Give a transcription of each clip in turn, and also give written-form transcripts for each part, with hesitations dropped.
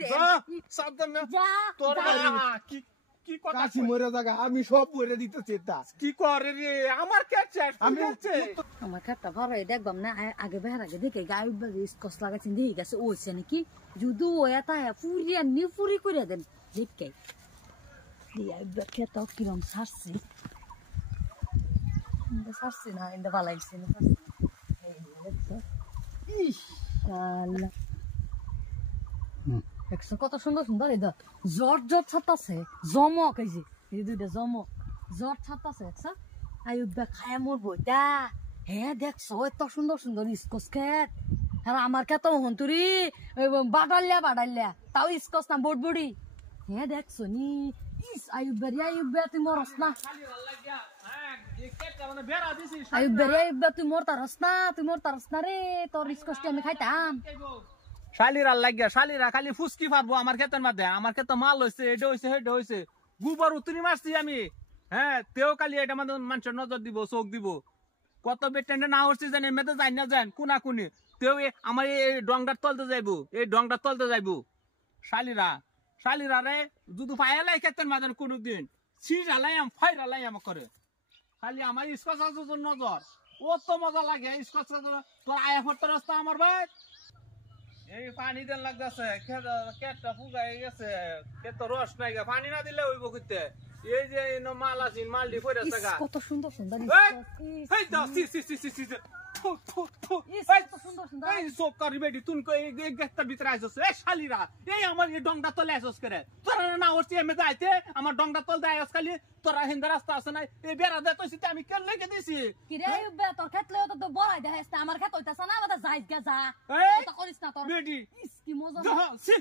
দে সাবধান না যা তোর কি কি কথা কাশি মরে জায়গা আমি সব বইরে দিতেছি তা কি করে রে আমার কে শেষ আমি আমার কাটটা ভরে দেখবাম না আগে বেহার আগে দেখে গায়ে উঠবে স্কচ লাগাচ্ছেন দেখে গেছে ওইছে নাকি যদি ও এটা ফুরিয়া নিফুরি করে দেন দেখে দিয়া একবার খেতে কিরম সারছি সারছি না এটা ভালো লাগছে না দেখছো কত সুন্দর সুন্দর এই জ্বর জ্বর ছাড়তাছে জমক এই যে এই দুইটা জমক জ্বর ছাড়তাছে দেখছো আয়ুবা খায় মরবো দা হ্যাঁ দেখছো এত সুন্দর সুন্দর স্কচ খেত আর আমার খেত হন্তুরি বাড়াইলা তাও স্কচ না বড়বড়ি হ্যাঁ দেখছো নি ইস আয়ুবা তুই মরস না আয়ুবা তুই মরতারস না রে তোর স্কচটি আমি খাইতাম শালিরা লাগিয়া শালিরা খালি ফুসকি ফাটবো আমার ক্ষেতের মধ্যে আমার ক্ষেতে মাল হয়েছে এটা হয়েছে সেটা হয়েছে গোবর উতরি মারছি আমি হ্যাঁ তেও খালি এটা মানে মানুষের নজর দিব চোখ দিব কত বেটেন্ডে না হচ্ছে জানি মেতে যাই না যান কোনা কোনি তেও আমার এই ডংটার তলতে যাইবো এই ডংটার তলতে যাইবো শালিরা রে যদি পাইলাই ক্ষেতের মাঝে কোনোদিন সিজ আলাইম ফাইর আলাইম করে খালি আমার স্কচ নজর ও তো মজা লাগে স্কচ তোর আয়া ফটো রাস্তা আমার ভাই এই পানি দেন লাগতেছে কেটটা ফুগাই গেছে কেত রস নাই পানি না দিলে হইব কইতে এই যে মাল আছে মাল দি পড়ে আছে গা কত সুন্দর সুন্দর এই দাও সি এই সবকারি বেডি তুই এই গেটটার ভিতরে আইছস এই শালিরা এই আমার এই ডংটা তলে আইছস করে তোরা না হচ্ছে এমে যাইতে আমার ডংটা তল দে আইছস খালি তোরা হিন্দা রাস্তা আছে না এই বেড়া দে তোইছি আমি কেন লেগে দিছি কি রে বে তোর ক্ষেতলে তো বড়াই দেখাইছ আমার ক্ষেত হইতাছ না আমাদের যাইস গা যা এটা করিস না তোর বেডি ইস কি মজা সি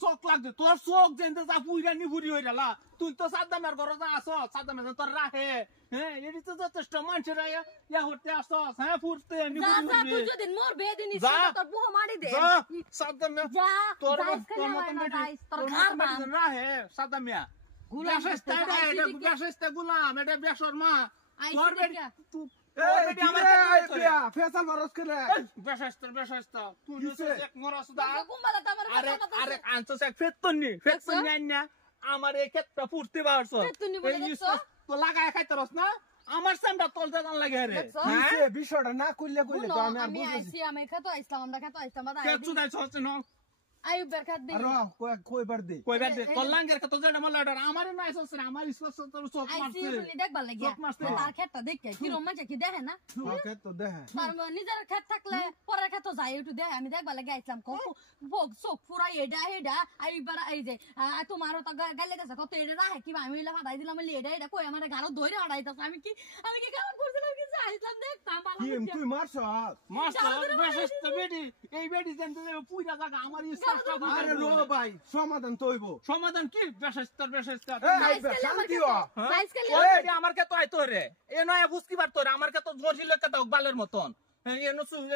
চোখ লাগছে তোর চোখ যেতে যা পুইরা নিভুরি হয়ে গেলা তুই তো সাদ্দামের ঘরে যা আসছ সাদ্দামের তোর রাখে হ্যাঁ এটি তো যথেষ্ট মানুষের ইয়া হতে আসছ হ্যাঁ ফুরতে নিভুরি তুই যদি মরবে দিন তোর বুহ মারি দে সাদ্দামে যা তোর তোর মতন বেটি তোর ঘর বান রাহে সাদ্দামিয়া বেশস্তা এটা বেশস্তা গুলাম এটা বেশর মা তোর বেটি তুই বেটি আমার ফেসাল মারস করে বেশস্তা তুই এক মরাস দা কুম্বালা আমার আরে আনছস এক ফেতনি আইনা আমার এই ক্ষেতটা ফুরতে পারছ এই তো লাগায় খাইতারস না আমার সামটা তলতে জান লাগে রে হ্যাঁ বিষয়টা না কইলে তো আমি আর আমি বুঝছি আইছি আমি খেতো আইছলাম আমরা খেতো আইছলাম বাদা কে চুদাই ছছ না আয়ুবের খেত দে আর কইবার দে কল্যাণের কত যেটা মলাটা আমারে না আইছস রে আমার ইসস তোর চোখ আইছি মারছে বলি দেখবার লাগিয়া তার খেতটা দেখে কি রকম মাঝে কি দেখে না ওকে তো দেখে তার নিজের খেত থাকলে পরের খেত যাই একটু দেখে আমি দেখবার লাগি আইছলাম ভোগ চোখ পুরা এডা আইবার এই যে তোমারও তো গালে গেছে কত এডা রাখে কি আমি হইলে ফাটাই দিলাম এডা কই আমার গাড়ো ধরে হাড়াইতাছ আমি কি কেমন করছিলাম কি আইছলাম দেখতাম কি তুই মারছ বেশস্তা বেটি এই বেটি জানতে পুইরা জায়গা আমার ইসসটা আরে রো ভাই সমাধান তো হইব সমাধান কি বেশস্তা শান্তি হ ওই আমার কে তো আইতো রে এ নয় বুঝকি পারতো রে আমার কে তো জোরছিল কে তো বালের মতন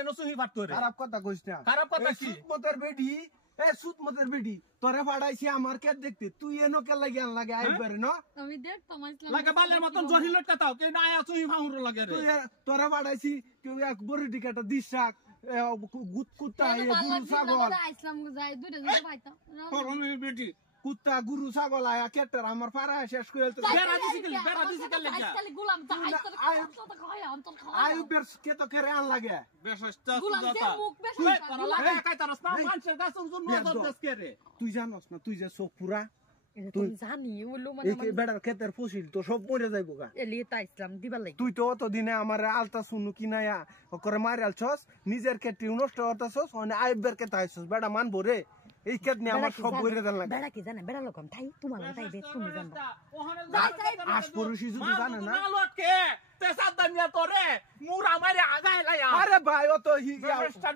এনো সুহি পারতো রে খারাপ কথা কইছ না খারাপ কথা কি সুতমতের বেডি তোরে ফাড়াইছি আমার কে দেখতে তুই এনো কে লাগি আন লাগে আইবারে না আমি দেখতাম আইছলাম লাগে বালের মতন জোরছিল কে তাও কে না আয়া সুহি ভাউরো লাগে রে তুই তোরে ফাড়াইছি কেউ এক বড় টিকাটা দিশাক কুত্তা গুরু ছাগল আইছলাম যাই দুইটা দুটো পাইতাম করমি বেটি কুত্তা গুরু ছাগল আয়া কেটার আমার ফাড়া শেষ করে বেড়া দিছি কে লাগা আজকাল গোলাম তা আইছতো তো খায় অন্তর খায় আইবের কে তো কেরে আন লাগে বেশস্তা গোলাম যে সুজাতা মুখ বেশি তোরা লাগা খাইতারস না মানুষের কাছে নজর দেস কে রে তুই জানোস না তুই যে চোখ পুরা তুই জানি ওলো এই বেড়ার ক্ষেতের ফসিল তো সব মরে যাইব গা এলি তাইছলাম দিবার লাগি তুই তো অত দিনে আমার আলতা শুনু কিনায়া করে মারালছস নিজের ক্ষেত্রে নষ্ট হতাছস মানে আইবের কে তাইছস বেড়া মানবো রে এই ক্ষেত নিয়ে আমার সব বইরে দেন লাগে বেড়া কি জানে বেড়া লোকম তাই তোমার তাই বে তুমি জানো আশপরশি যদি জানে না লটকে তে সাদ্দামিয়া তোরে মুর আমারে আগায় লায়া আরে ভাই অত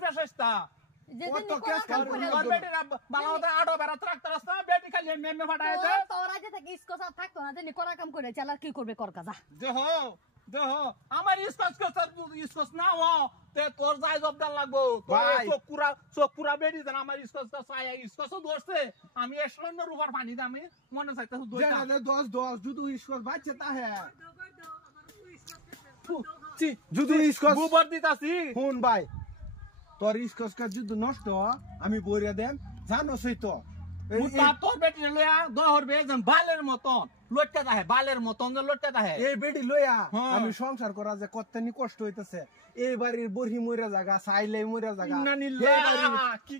বেশস্তা যেদিন কেস কাল তোর বেটিরা বালাওদা আড়ো বেড়া ট্রাক্টরস না বেটি খালি মেমে ফাটায় দে তোরা যে থাকি ইসকো সাথ থাকতো না যে করা কাম করে চালা কি করবে কর কাজা দেহ আমার ইসকস না হ তে তোর যাই জবদার লাগবো চোখ পুরা বেড়ি দেন আমার ইসকস ধরছে আমি এসলনের উপর পানি দামি মনে চাইতেছে 10 যদি ইসকস বাচ্চা তা হ্যাঁ যদি ইসকস গোবর দিতাছি শুন ভাই তোর ইসকস কা যদি নষ্ট আমি বইরা দেন জানোসই তো মুতা তোর বেটি লয়া দহর বে যেন বালের মতন লটকা দাহে বালের মতন যে লটকা দাহে এই বেটি লইয়া হ্যাঁ। আমি সংসার করা যে কতনি কষ্ট হইতেছে এই বাড়ির বড়ি মরে জায়গা চাইলে মরে জায়গা ইন্নানিল্লাহ, এই বাড়ির কি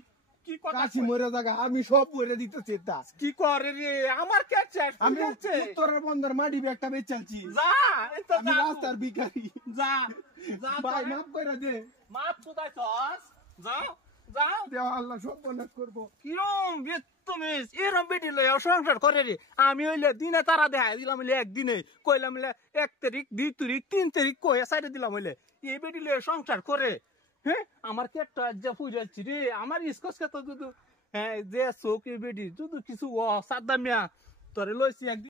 কি কথা কাশি মরে জায়গা আমি সব মরে দিতেছি তা কি করে রে আমার কে শেষ আমি যাচ্ছে উত্তরের বন্দর মাটি ব্যাগটা বেচালছি যা এটা আমি যা রাস্তার ভিখারি যা যা ভাই মাফ করে দে মাপ পুদাইছস যাও যাও দেওয়া আল্লাহ সব বনাস করবো কিরম তুমি এরম বেটি লইয়া সংসার করে রে আমি হইলে দিনে তারা দেখাই দিলাম হইলে একদিনে কইলাম হইলে 1 তারিখ 2 তারিখ 3 তারিখ কয়ে সাইডে দিলাম হইলে এই বেটি লইয়া সংসার করে হ্যাঁ আমার কেটটা যা ফুজাচ্ছি রে আমার ইসকস কে তো দুদু হ্যাঁ যে চোখ এই বেটি দুদু কিছু ও সাদ্দামিয়া তোরে লইছি একদিন